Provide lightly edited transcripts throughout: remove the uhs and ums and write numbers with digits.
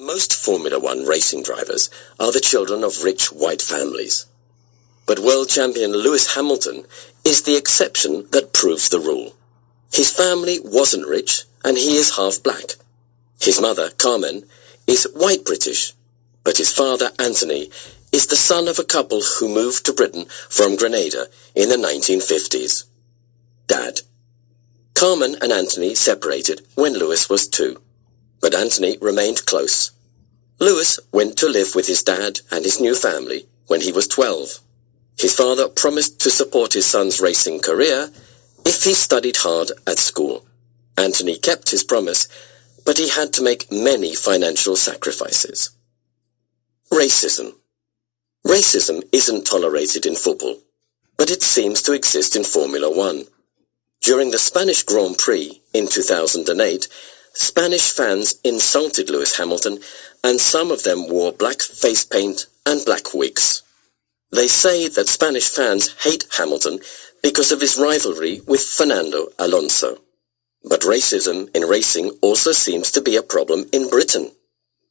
Most Formula One racing drivers are the children of rich white families. But world champion Lewis Hamilton is the exception that proves the rule. His family wasn't rich, and he is half black. His mother, Carmen, is white British, but his father, Anthony, is the son of a couple who moved to Britain from Grenada in the 1950s. Dad. Carmen and Anthony separated when Lewis was 2, but Anthony remained close. Lewis went to live with his dad and his new family when he was 12. His father promised to support his son's racing career if he studied hard at school. Anthony kept his promise, but he had to make many financial sacrifices. Racism. Racism isn't tolerated in football, but it seems to exist in Formula One. During the Spanish Grand Prix in 2008, Spanish fans insulted Lewis Hamilton, and some of them wore black face paint and black wigs. They say that Spanish fans hate Hamilton because of his rivalry with Fernando Alonso. But racism in racing also seems to be a problem in Britain.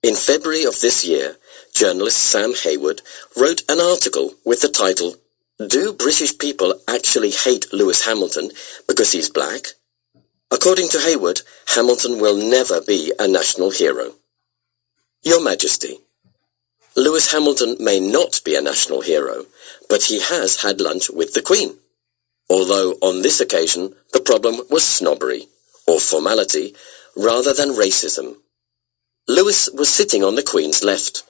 In February of this year, journalist Sam Hayward wrote an article with the title, "Do British people actually hate Lewis Hamilton because he's black?" According to Hayward, Hamilton will never be a national hero. Your Majesty, Lewis Hamilton may not be a national hero, but he has had lunch with the Queen. Although on this occasion the problem was snobbery, or formality, rather than racism. Lewis was sitting on the Queen's left.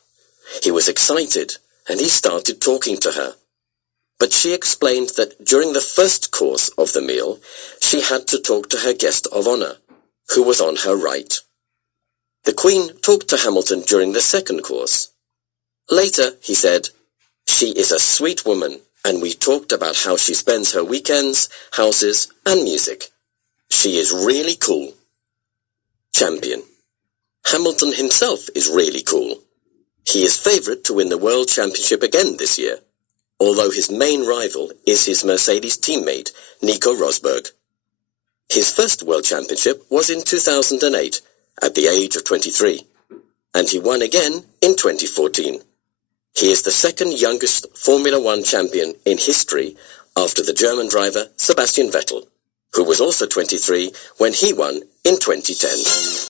He was excited, and he started talking to her. But she explained that during the first course of the meal, she had to talk to her guest of honor, who was on her right. The Queen talked to Hamilton during the second course. Later, he said, "She is a sweet woman, and we talked about how she spends her weekends, houses, and music. She is really cool." Champion. Hamilton himself is really cool. He is favourite to win the World Championship again this year, although his main rival is his Mercedes teammate, Nico Rosberg. His first World Championship was in 2008, at the age of 23, and he won again in 2014. He is the second youngest Formula One champion in history after the German driver Sebastian Vettel, who was also 23 when he won in 2010.